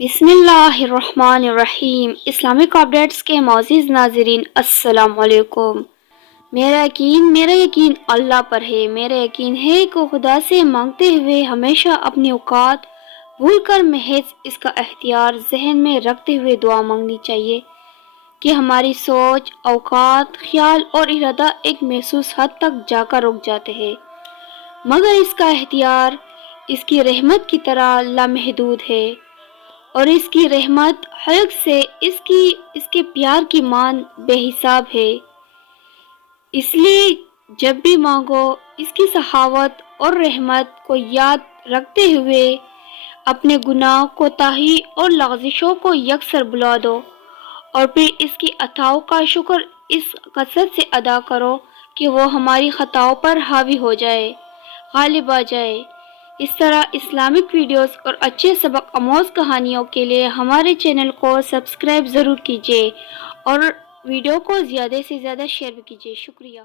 بسم اللہ الرحمن الرحیم۔ اسلامک اپڈیٹس کے معزز ناظرین السلام علیکم۔ میرا یقین اللہ پر ہے۔ میرا یقین ہے کہ خدا سے مانگتے ہوئے ہمیشہ اپنی اوقات بھول کر محض اس کا اختیار ذہن میں رکھتے ہوئے دعا مانگنی چاہیے کہ ہماری سوچ، اوقات، خیال اور ارادہ ایک محسوس حد تک جا کر رک جاتے ہیں، مگر اس کا اختیار اس کی رحمت کی طرح لامحدود ہے، اور اس کی رحمت خلق سے اس کے پیار کی مان بے حساب ہے۔ اس لیے جب بھی مانگو اس کی سخاوت اور رحمت کو یاد رکھتے ہوئے اپنے گناہ، کوتاہی اور لغزشوں کو یکسر بلا دو، اور پھر اس کی عطاؤں کا شکر اس کثرت سے ادا کرو کہ وہ ہماری خطاؤں پر حاوی ہو جائے، غالب آ جائے۔ اس طرح اسلامک ویڈیوز اور اچھے سبق آموز کہانیوں کے لیے ہمارے چینل کو سبسکرائب ضرور کیجیے اور ویڈیو کو زیادہ سے زیادہ شیئر بھی کیجیے۔ شکریہ۔